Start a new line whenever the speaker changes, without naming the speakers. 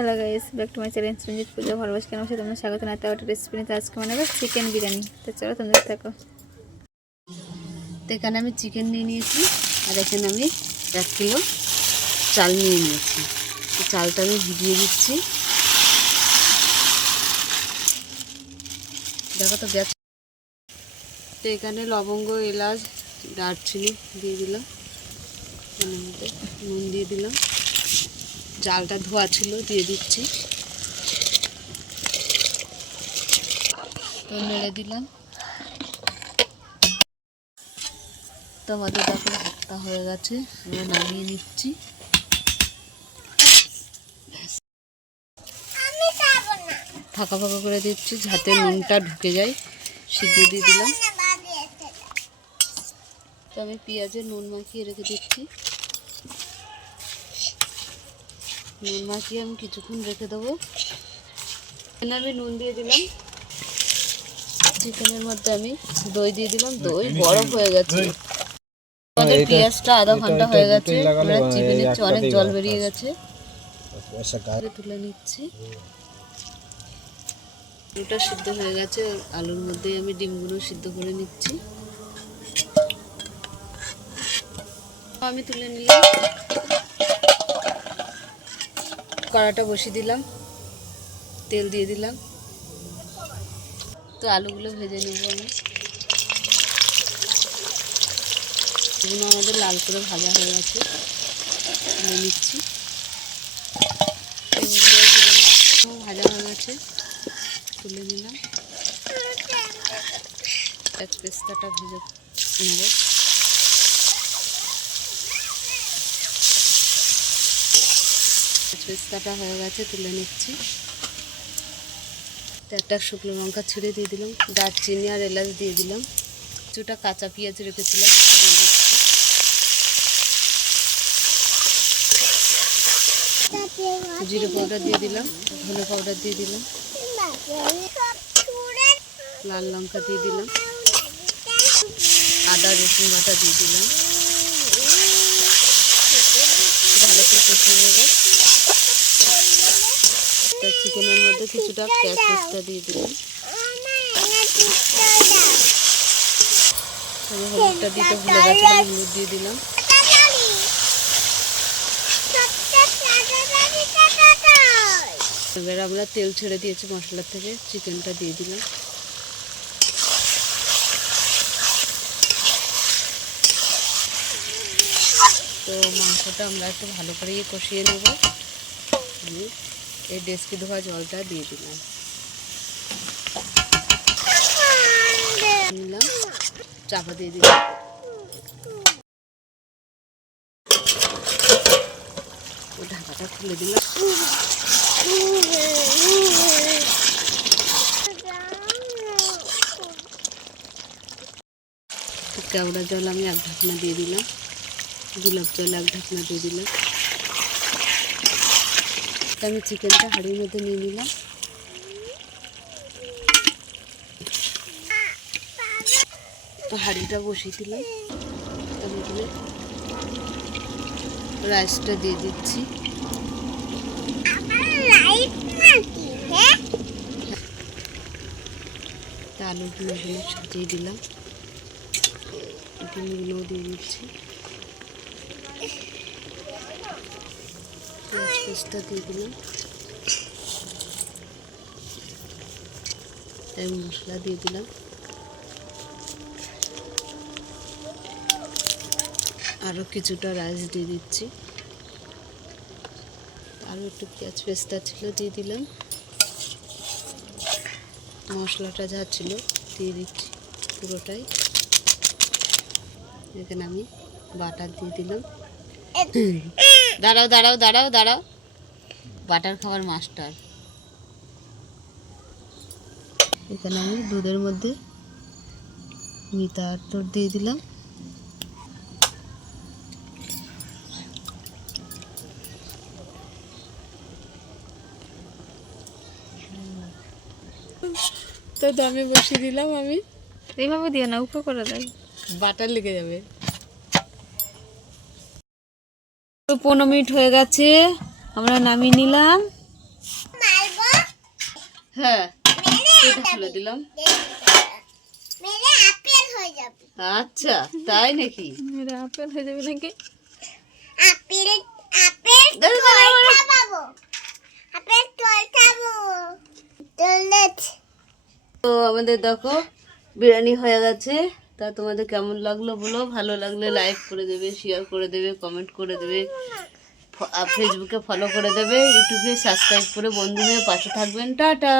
Hello guys, back to my channel Sanjit Pujo, ভালোবাসি কেন অবশ্যই তোমরা স্বাগত না একটা রেসিপি নিতে আজকে বানাবো চিকেন বিরিয়ানি। তো চলো তোমরা থাকো
তো এখানে আমি চিকেন নিয়ে নিয়েছি, আর এখানে আমি এক কিলো চাল নিয়ে নিয়েছি। চালটা আমি ভিজিয়ে দিচ্ছি। দেখো তো গ্যাস তো এখানে লবঙ্গ, এলাচ, দারচিনি দিয়ে দিলাম। মধ্যে নুন দিয়ে দিলাম। চালটা ধোয়া ছিল, দিয়ে দিচ্ছি। তো নেড়ে দিলাম। তো আমাদের দেখো ভাতটা হয়ে গেছে। আমরা নামিয়ে নিচ্ছি। ফাঁকা ফাঁকা করে দিচ্ছি, যাতে নুনটা ঢুকে যায়। সিদ্ধ দিয়ে দিলাম। তো আমি পেঁয়াজে নুন মাখিয়ে রেখে দিচ্ছি। নুন মাখিয়ে আমি কিছুক্ষণ রেখে দেবো। এখানে আমি নুন দিয়ে দিলাম। চিকেনের মধ্যে আমি দই দিয়ে দিলাম। দই বরফ হয়ে গেছে। আমাদের পেঁয়াজটা আধা ঘণ্টা হয়ে গেছে। আমরা চিকেনের চেয়ে অনেক জল বেরিয়ে গেছে। তুলে নিচ্ছি। আলুটা সিদ্ধ হয়ে গেছে। আলুর মধ্যে আমি ডিমগুলো সিদ্ধ করে নিচ্ছি। আমি তুলে নিয়ে কড়াটা বসিয়ে দিলাম, তেল দিয়ে দিলাম। তো আলুগুলো ভেজে নেব আমি। এগুলো আমাদের লাল করে ভাজা হয়ে গেছে। নিচ্ছি। ভাজা হয়ে গেছে। তুলে নিলাম। এক পেস্তাটা ভেজে নেব। পেস্তাটা হয়ে গেছে, তুলে নিচ্ছি। একটা শুকনো লঙ্কা ছিঁড়ে দিয়ে দিলাম, দারচিনি আর এলাচ দিয়ে দিলাম। কিছুটা কাঁচা পেঁয়াজ রেখেছিলাম জিরে পাউডার দিয়ে দিলাম, ধনে পাউডার দিয়ে দিলাম। লাল লঙ্কা দিয়ে দিলাম। আদা, রসুন বাটা দিয়ে দিলাম। ভালো করে কষিয়ে চিকেনের মধ্যে কিছুটা পেঁয়াজ পেস্তা দিয়ে দিলাম। তবে হলুদটা দিতে ভুলে গেছিলাম হলুদ দিয়ে দিলাম। এবার আমরা তেল ছেড়ে দিয়েছি মশলার থেকে চিকেনটা দিয়ে দিলাম। তো মাংসটা আমরা একটু ভালো করে ইয়ে কষিয়ে নেব। আমি এই ডেস্কি ধোয়া জলটা দিয়ে দিলাম। নিলাম, চাপা দিয়ে দিলাম। ঢাকাটা খুলে দিলাম। কেওড়া জল আমি এক ঢাকনা দিয়ে দিলাম। গোলাপ জল এক ঢাকনা দিয়ে দিলাম। তো আমি চিকেনটা হাঁড়ির মধ্যে নিয়ে নিলাম। তো হাঁড়িটা বসিয়ে দিলাম। আমি রাইসটা দিয়ে দিচ্ছি। আলুগুলো এখানে সাজিয়ে দিলাম। ডিমগুলোও দিয়ে দিচ্ছি। পেঁয়াজ পেস্টটা দিয়ে দিলাম। তাই মশলা দিয়ে দিলাম। আরও কিছুটা রাইস দিয়ে দিচ্ছি। আরও একটু পেঁয়াজ পেস্তা ছিল, দিয়ে দিলাম। মশলাটা যা ছিল দিয়ে দিচ্ছি পুরোটাই। এখানে আমি বাটার দিয়ে দিলাম। দাঁড়াও দাঁড়াও দাঁড়াও দাঁড়াও। বাটার খাবার মাস্টার। এখানে আমি দুধের মধ্যে মিতা আতর দিয়ে দিলাম। তো দামে বসিয়ে দিলাম আমি।
এইভাবে দিয়ে না উপর করে দেয়।
বাটার লেগে যাবে। তো পনেরো মিনিট হয়ে গেছে আমরা নামিয়ে নিলাম। হ্যাঁ খুলে দিলাম। আচ্ছা তাই নাকি?
আপেল হয়ে যাবে নাকি?
তো আমাদের দেখো বিরিয়ানি হয়ে গেছে। তা তোমাদের কেমন লাগল বলো? ভালো লাগলে লাইক করে দেবে শেয়ার করে দেবে কমেন্ট করে দেবে ফেসবুকে ফলো করে দেবে ইউটিউবে সাবস্ক্রাইব করে বন্ধু হয়ে পাশে থাকবেন। টাটা!